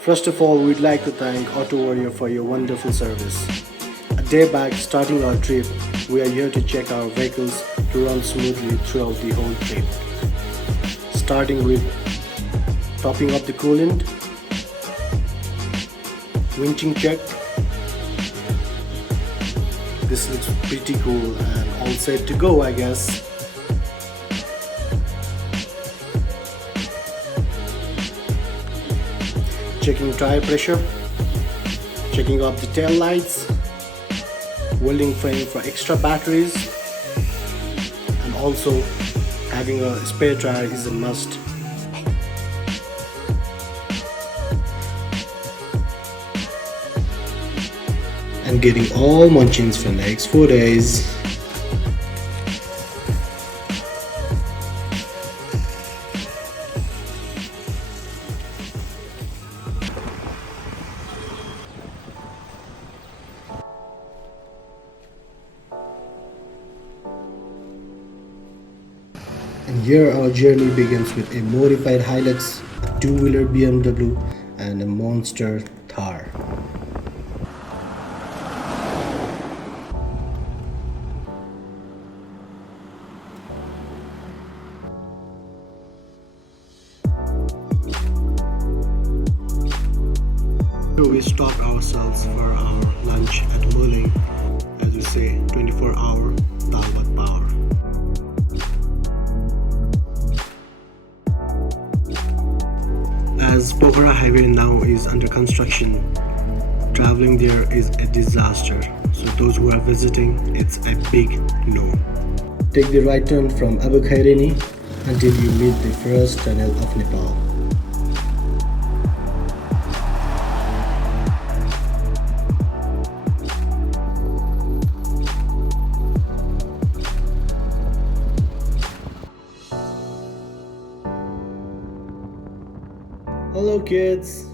First of all, we'd like to thank Auto Warrior for your wonderful service. A day back, starting our trip, we are here to check our vehicles to run smoothly throughout the whole trip. Starting with topping up the coolant, winching check. This looks pretty cool and all set to go, I guess. Checking tire pressure, checking up the tail lights, welding frame for extra batteries, and also having a spare tire is a must. And getting all munchings for the next 4 days. And here our journey begins with a modified Hilux, a two-wheeler BMW, and a monster Thar. Here we stop ourselves for our lunch at Muling, as we say, 24-hour Dalbat power. As Pokhara highway now is under construction, traveling there is a disaster. So those who are visiting, it's a big no. Take the right turn from Abu Khaireni until you meet the first tunnel of Nepal. Hello kids!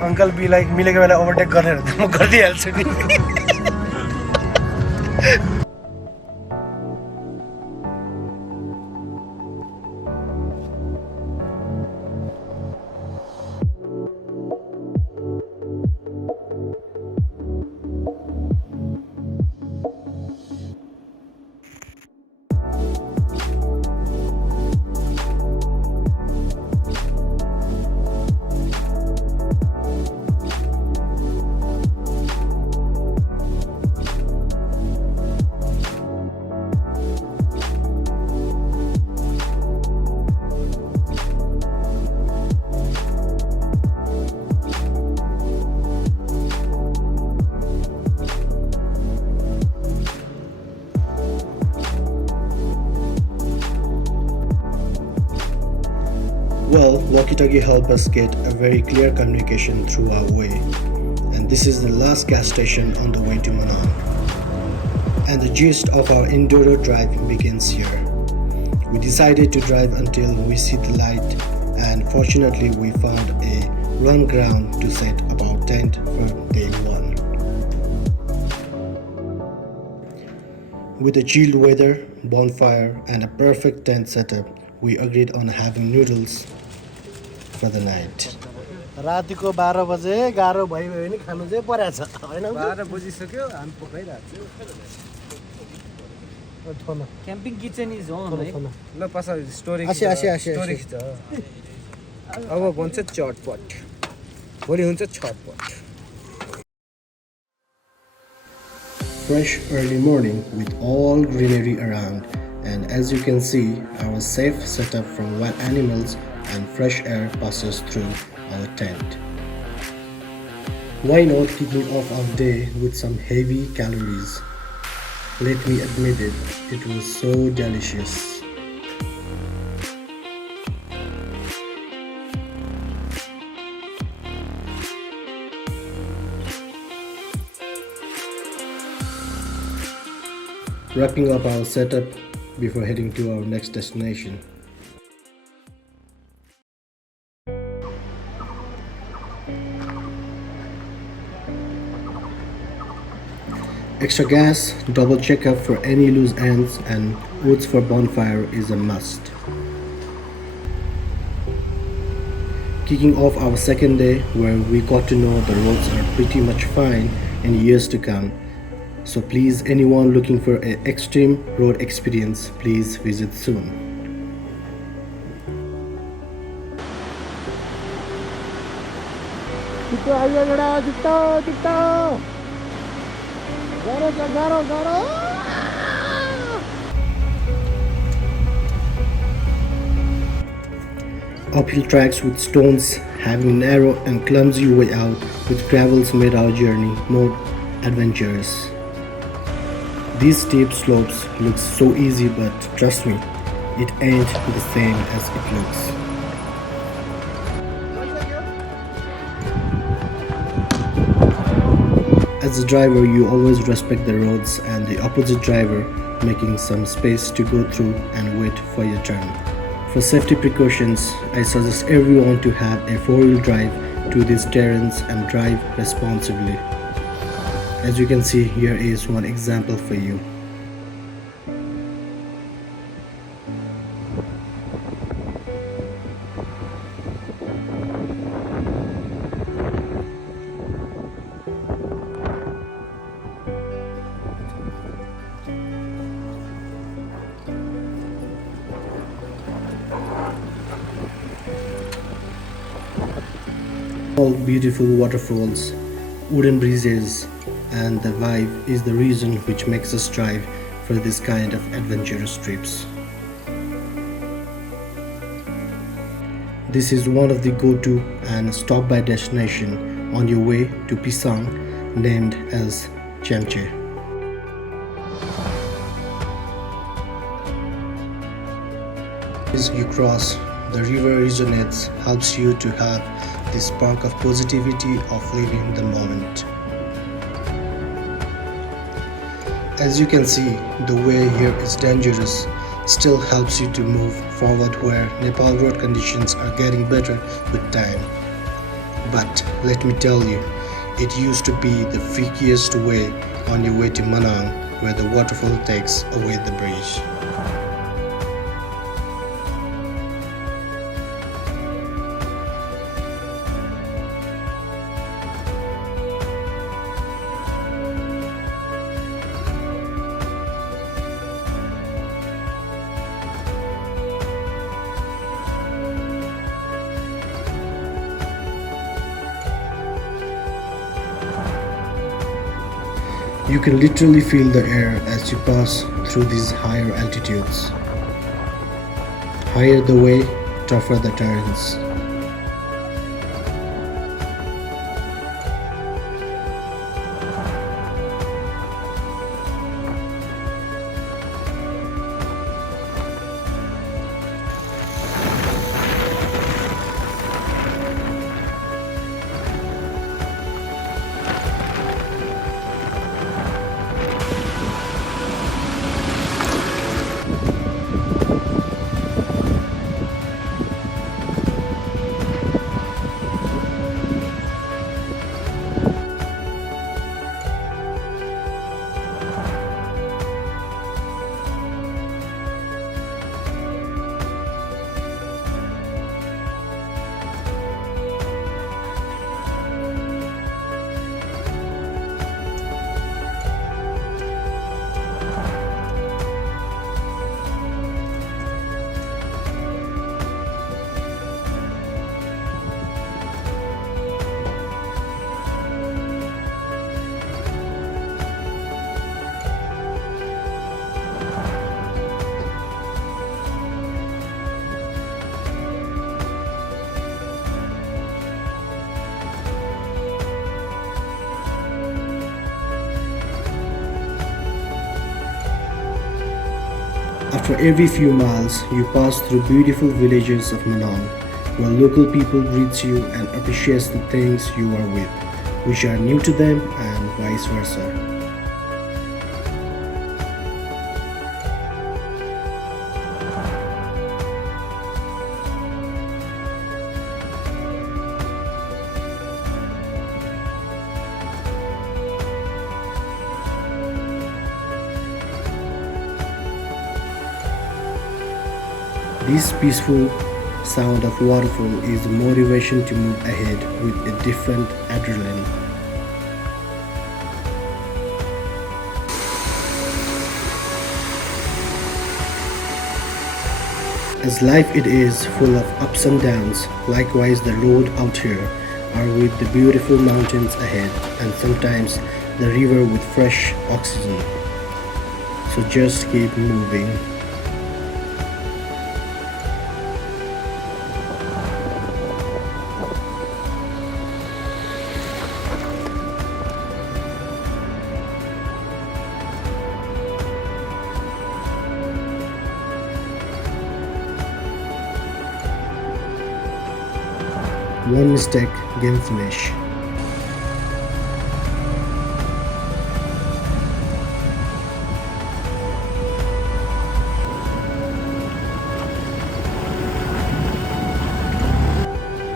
Uncle be like, मिलेको बेला overtake गरेर त म गरिदिइहाल्छु नि Well, walkie-talkie help us get a very clear communication through our way. And this is the last gas station on the way to Manang. And the gist of our enduro drive begins here. We decided to drive until we see the light, and fortunately we found a run ground to set up our tent for day 1. With the chilled weather, bonfire and a perfect tent setup, we agreed on having noodles for the night. रातिको 12 बजे गाह्रो भयो नि खानु चाहिँ परेछ हैन 12 बजिसक्यो हामी पकाइरहेको थोन क्याम्पिङ किचन इज अन है थोन ल पसा स्टोरी स्टोरी खिच अब भन्छ चटपट भोलि हुन्छ छटपट Fresh early morning with all greenery around, and as you can see, our safe setup from wild animals and fresh air passes through our tent. Why not kicking off our day with some heavy calories? Let me admit it, it was so delicious. Wrapping up our setup before heading to our next destination. Extra gas, double checkup for any loose ends, and woods for bonfire is a must. Kicking off our second day, where we got to know the roads are pretty much fine in years to come. So please, anyone looking for an extreme road experience, please visit soon. Uphill tracks with stones having narrow and clumsy way out with gravels made our journey more adventurous. These steep slopes look so easy, but trust me, it ain't the same as it looks. As a driver, you always respect the roads and the opposite driver, making some space to go through and wait for your turn. For safety precautions, I suggest everyone to have a four-wheel drive to these terrains and drive responsibly. As you can see, here is one example for you. All beautiful waterfalls, wooden bridges, and the vibe is the reason which makes us strive for this kind of adventurous trips. This is one of the go-to and stop-by destination on your way to Pisang, named as Chamche. As you cross, the river resonates, helps you to have this spark of positivity of living the moment. As you can see, the way here is dangerous, still helps you to move forward where Nepal road conditions are getting better with time. But let me tell you, it used to be the freakiest way on your way to Manang, where the waterfall takes away the bridge. You can literally feel the air as you pass through these higher altitudes. Higher the way, tougher the turns. After every few miles, you pass through beautiful villages of Manang, where local people greet you and appreciate the things you are with, which are new to them and vice versa. This peaceful sound of waterfall is the motivation to move ahead with a different adrenaline. As life it is full of ups and downs, likewise the road out here are with the beautiful mountains ahead and sometimes the river with fresh oxygen. So just keep moving. One mistake, game finish.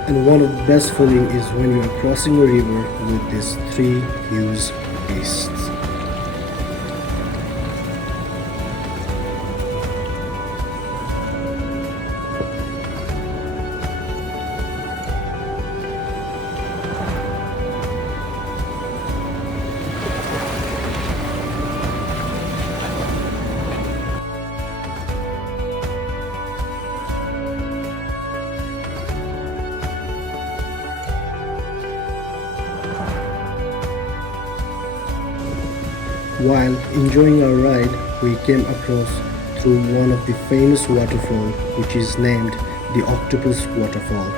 And one of the best feeling is when you are crossing a river with these three huge beasts. While enjoying our ride, we came across through one of the famous waterfall which is named the Octopus Waterfall.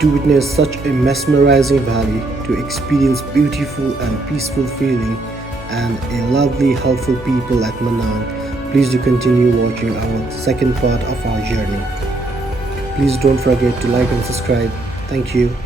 To witness such a mesmerizing valley, to experience beautiful and peaceful feeling and a lovely helpful people at Manang, please do continue watching our second part of our journey. Please don't forget to like and subscribe. Thank you.